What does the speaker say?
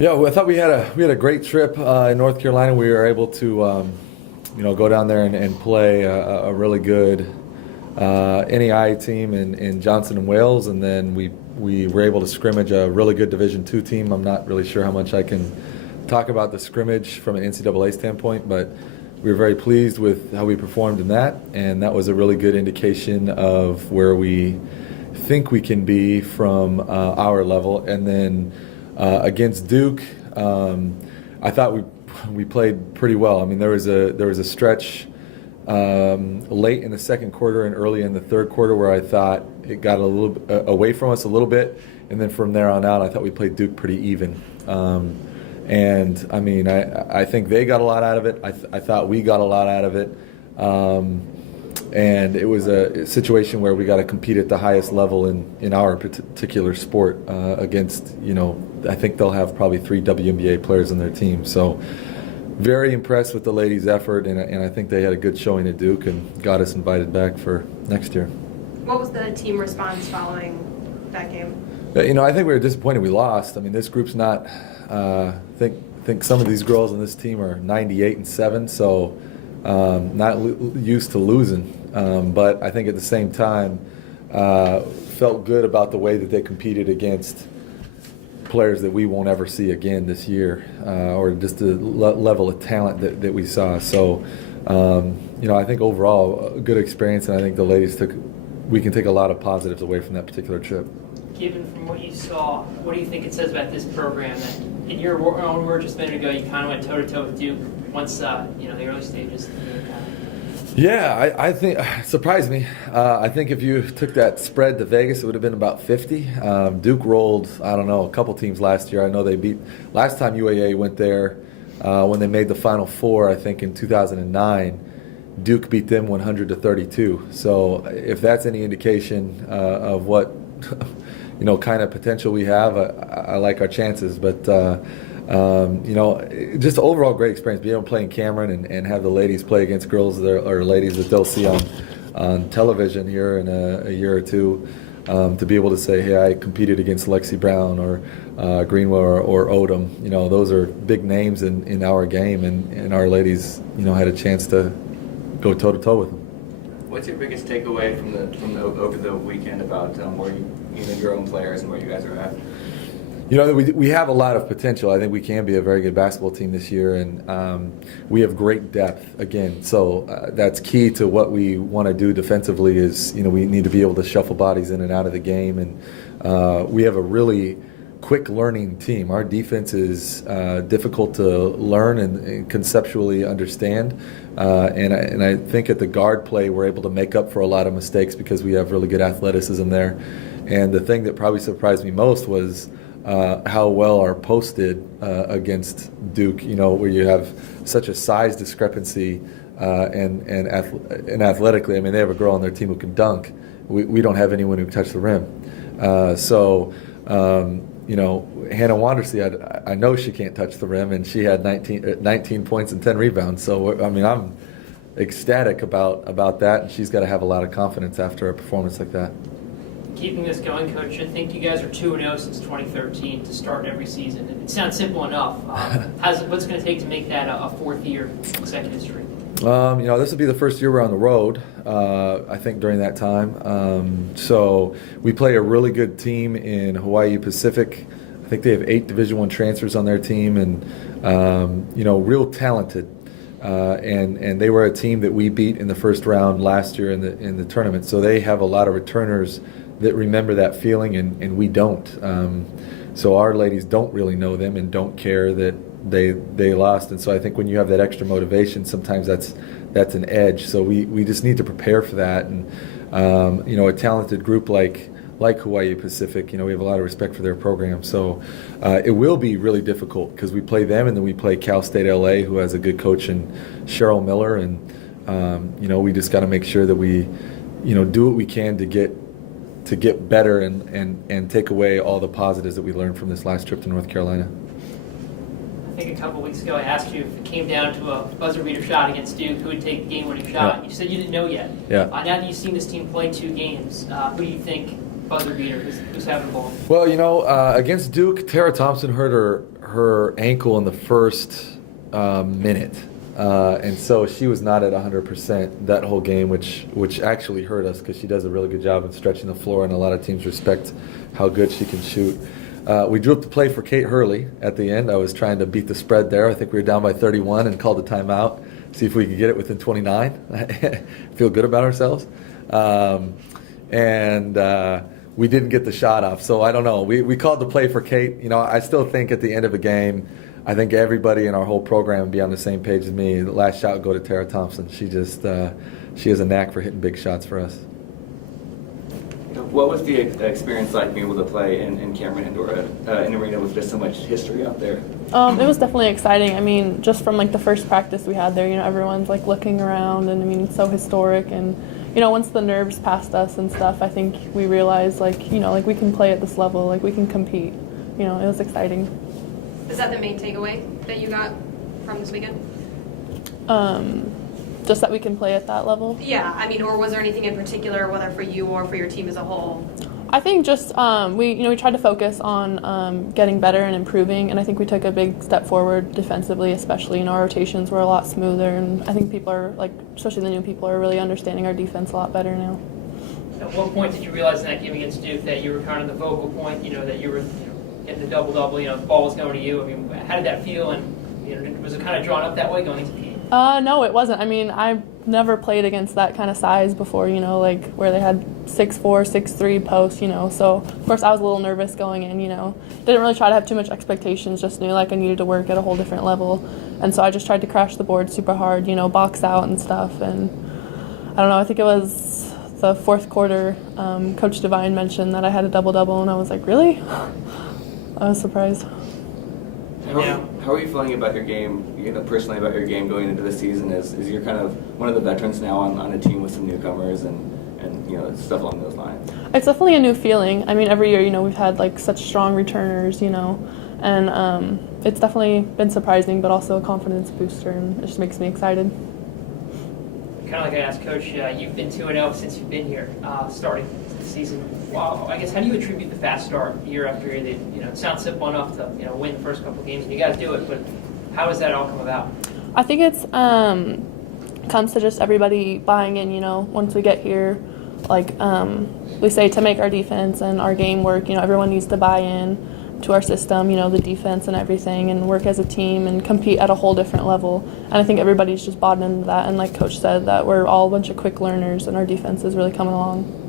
Yeah, well, I thought we had a great trip in North Carolina. We were able to go down there and play a really good NEI team in Johnson and Wales, and then we were able to scrimmage a really good Division II team. I'm not really sure how much I can talk about the scrimmage from an NCAA standpoint, but we were very pleased with how we performed in that, and that was a really good indication of where we think we can be from our level. And then against Duke, I thought we played pretty well. I mean, there was a stretch late in the second quarter and early in the third quarter where I thought it got a little away from us a little bit, and then from there on out, I thought we played Duke pretty even. And I mean, I think they got a lot out of it. I thought we got a lot out of it. And it was a situation where we got to compete at the highest level in our particular sport against, I think they'll have probably 3 WNBA players on their team. So very impressed with the ladies' effort, and I think they had a good showing at Duke and got us invited back for next year. What was the team response following that game? I think we were disappointed we lost. I mean, this group's not, I think some of these girls on this team are 98-7, so not used to losing. But I think at the same time, felt good about the way that they competed against players that we won't ever see again this year, or just the level of talent that we saw. So, I think overall a good experience, and I think the ladies we can take a lot of positives away from that particular trip. Given from what you saw, what do you think it says about this program? That in your own words just a minute ago, you kind of went toe-to-toe with Duke once, the early stages. Yeah, I think it surprised me. I think if you took that spread to Vegas, it would have been about 50. Duke rolled, I don't know, a couple teams last year. I know they beat, last time UAA went there, when they made the Final Four, I think in 2009, Duke beat them 100-32. So if that's any indication of what, kind of potential we have, I like our chances. But just overall great experience. Being able to play in Cameron and have the ladies play against girls or ladies that they'll see on television here in a year or two. To be able to say, hey, I competed against Lexi Brown or Greenwell or Odom. Those are big names in our game, and our ladies, had a chance to go toe-to-toe with them. What's your biggest takeaway from over the weekend about where your own players and where you guys are at? We have a lot of potential. I think we can be a very good basketball team this year, and we have great depth again. So that's key to what we want to do defensively. Is we need to be able to shuffle bodies in and out of the game, and we have a really quick learning team. Our defense is difficult to learn and conceptually understand, and I think at the guard play we're able to make up for a lot of mistakes because we have really good athleticism there. And the thing that probably surprised me most was how well our post did against Duke. Where you have such a size discrepancy and athletically. I mean, they have a girl on their team who can dunk. We don't have anyone who can touch the rim. Hannah Wandersee, I know she can't touch the rim, and she had 19 points and 10 rebounds. So, I mean, I'm ecstatic about that, and she's got to have a lot of confidence after a performance like that. Keeping this going, Coach, I think you guys are 2-0 since 2013 to start every season. It sounds simple enough. What's going to take to make that a fourth-year consecutive streak? This will be the first year we're on the road, I think, during that time. So we play a really good team in Hawaii Pacific. I think they have 8 Division I transfers on their team, and, real talented. And they were a team that we beat in the first round last year in the tournament. So they have a lot of returners that remember that feeling, and we don't. So our ladies don't really know them and don't care that they lost. And so I think when you have that extra motivation, sometimes that's an edge. So we just need to prepare for that. And a talented group like Hawaii Pacific, we have a lot of respect for their program. So it will be really difficult because we play them, and then we play Cal State LA, who has a good coach in Cheryl Miller. And we just got to make sure that we do what we can to get better and take away all the positives that we learned from this last trip to North Carolina. I think a couple weeks ago I asked you if it came down to a buzzer beater shot against Duke, who would take the game-winning shot. Yeah. You said you didn't know yet. Yeah. Now that you've seen this team play 2 games, who do you think buzzer beater? Who's having the ball? Well, against Duke, Tara Thompson hurt her ankle in the first minute. And so she was not at 100% that whole game, which actually hurt us because she does a really good job of stretching the floor, and a lot of teams respect how good she can shoot. We drew up the play for Kate Hurley at the end. I was trying to beat the spread there. I think we were down by 31 and called a timeout, see if we could get it within 29. Feel good about ourselves. We didn't get the shot off, so I don't know. We called the play for Kate. You know, I still think at the end of a game, I think everybody in our whole program would be on the same page as me. The last shot would go to Tara Thompson. She has a knack for hitting big shots for us. What was the experience like being able to play in Cameron Indoor, an arena with just so much history out there? It was definitely exciting. I mean, just from like the first practice we had there, you know, everyone's like looking around, and I mean, it's so historic. And you know, once the nerves passed us and stuff, I think we realized like, you know, like we can play at this level, like we can compete. You know, it was exciting. Is that the main takeaway that you got from this weekend? Just that we can play at that level. Yeah, I mean, or was there anything in particular, whether for you or for your team as a whole? I think just we tried to focus on getting better and improving, and I think we took a big step forward defensively, especially. You know, our rotations were a lot smoother, and I think people are like, especially the new people, are really understanding our defense a lot better now. At what point did you realize in that game against Duke that you were kind of the focal point? You know, that you were getting the double-double. You know, the ball was going to you. I mean, how did that feel? And you know, was it kind of drawn up that way going into the game? No, it wasn't. I mean, I've never played against that kind of size before, you know, like where they had 6'4", 6'3" posts, you know. So, of course, I was a little nervous going in, you know. Didn't really try to have too much expectations, just knew like I needed to work at a whole different level. And so I just tried to crash the board super hard, you know, box out and stuff. And I don't know, I think it was the fourth quarter, Coach Devine mentioned that I had a double-double, and I was like, really? I was surprised. How are you feeling about your game, you know, personally about your game going into the season as you're kind of one of the veterans now on a team with some newcomers and you know, stuff along those lines? It's definitely a new feeling. I mean, every year, you know, we've had like such strong returners, you know, and it's definitely been surprising, but also a confidence booster, and it just makes me excited. Kind of like I asked Coach, you've been 2-0 since you've been here, starting the season. Wow, I guess how do you attribute the fast start year after year? You know, it sounds simple enough to, you know, win the first couple of games, and you got to do it. But how does that all come about? I think it's comes to just everybody buying in. You know, once we get here, like we say, to make our defense and our game work. You know, everyone needs to buy in to our system, you know, the defense and everything, and work as a team and compete at a whole different level. And I think everybody's just bought into that. And like Coach said, that we're all a bunch of quick learners, and our defense is really coming along.